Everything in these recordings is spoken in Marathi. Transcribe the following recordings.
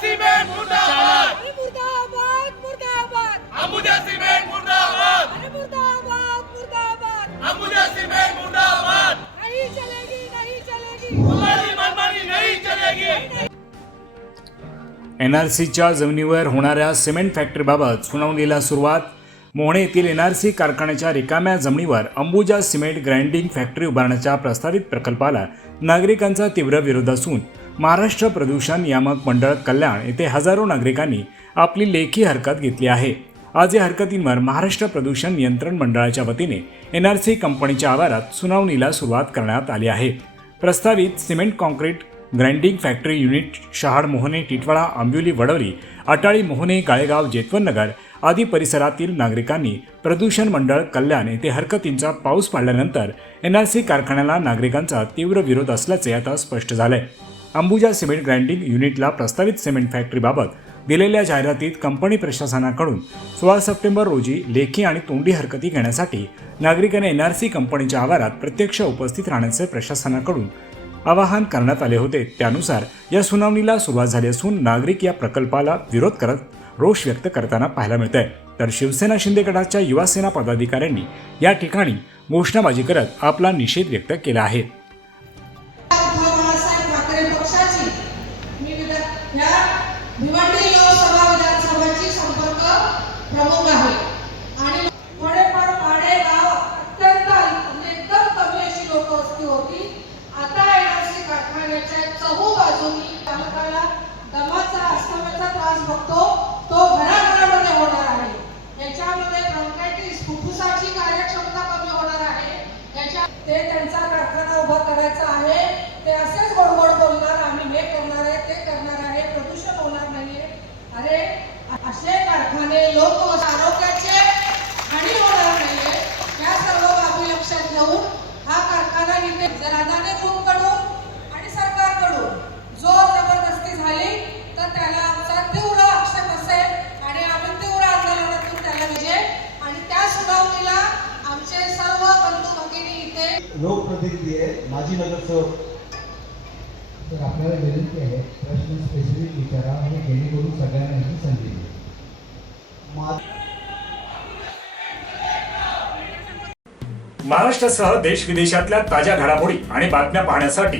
सिमेंट मुर्दाबाद! अरे मुर्दाबाद मुर्दाबाद! अंबुजा सिमेंट मुर्दाबाद! अरे मुर्दाबाद मुर्दाबाद! अंबुजा सिमेंट मुर्दाबाद! नहीं चलेगी नहीं चलेगी। हमारी मनमानी नहीं चलेगी! एन आर सीच्या जमिनीवर होणाऱ्या सिमेंट फॅक्टरीबाबत सुनावणीला सुरुवात. मोहणे येथील एन आर सी कारखान्याच्या रिकाम्या जमिनीवर अंबुजा सिमेंट ग्राइंडिंग फॅक्टरी उभारण्याच्या प्रस्तावित प्रकल्पाला नागरिकांचा तीव्र विरोध असून महाराष्ट्र प्रदूषण नियामक मंडळ कल्याण येथे हजारो नागरिकांनी आपली लेखी हरकत घेतली आहे. आज या हरकतींवर महाराष्ट्र प्रदूषण नियंत्रण मंडळाच्या वतीने एन आर सी कंपनीच्या आवारात सुनावणीला सुरुवात करण्यात आली आहे. प्रस्तावित cement concrete grinding factory unit Shahad Mohane Titwala Ambivli Wadavali अटाळी मोहने काळेगाव जेतवननगर आदी परिसरातील नागरिकांनी प्रदूषण मंडळ कल्याण येथे हरकतींचा पाऊस पाडल्यानंतर एन आर सी कारखान्याला नागरिकांचा तीव्र विरोध असल्याचे आता स्पष्ट झालंय. अंबुजा सिमेंट ग्राइंडिंग युनिटला प्रस्तावित सिमेंट फॅक्टरीबाबत दिलेल्या जाहिरातीत कंपनी प्रशासनाकडून सोळा सप्टेंबर रोजी लेखी आणि तोंडी हरकती घेण्यासाठी नागरिकांनी एन आर सी कंपनीच्या आवारात प्रत्यक्ष उपस्थित राहण्याचे प्रशासनाकडून आवाहन करण्यात आले होते. त्यानुसार या सुनावणीला सुरुवात झाली असून नागरिक या प्रकल्पाला विरोध करत रोष व्यक्त करताना पाहायला मिळत आहे तर शिवसेना शिंदे गटाच्या युवासेना पदाधिकाऱ्यांनी या ठिकाणी घोषणाबाजी करत आपला निषेध व्यक्त केला आहे. मी विधा- भिवंडी लोकसभा विधानसभाची संपर्क प्रमुख आहे. आणि थोडेफार पाडे गाव अत्यंत म्हणजे एकदम कमी अशी लोकवस्ती होती. आता एनआरसी कारखान्याच्या चहू बाजूनी दमाचा त्रास बघतो तो घराघरामध्ये होणार आहे. याच्यामध्ये ब्रॉन्कायटिस फुफ्फुसाची कार्यक्षमता कमी होणार आहे. याच्या ते लोकप्रतिनिधी आहे माजी नगरसेवक. तर आपल्याला विनंती आहे प्रश्न स्पेसिफिक विचारा आणि जेणेकरून सगळ्यांना याची संधी मिळेल मा- महाराष्ट्रासह देश विदेशातल्या ताज्या घडामोडी आणि बातम्या पाहण्यासाठी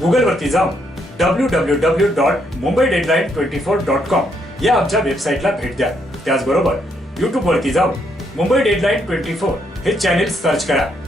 गुगलवरती जाऊन W W W dot Mumbai deadline twenty four dot com या आमच्या वेबसाईटला भेट द्या. त्याचबरोबर युट्यूबवरती जाऊन मुंबई डेडलाईन ट्वेंटी फोर हे चॅनेल सर्च करा.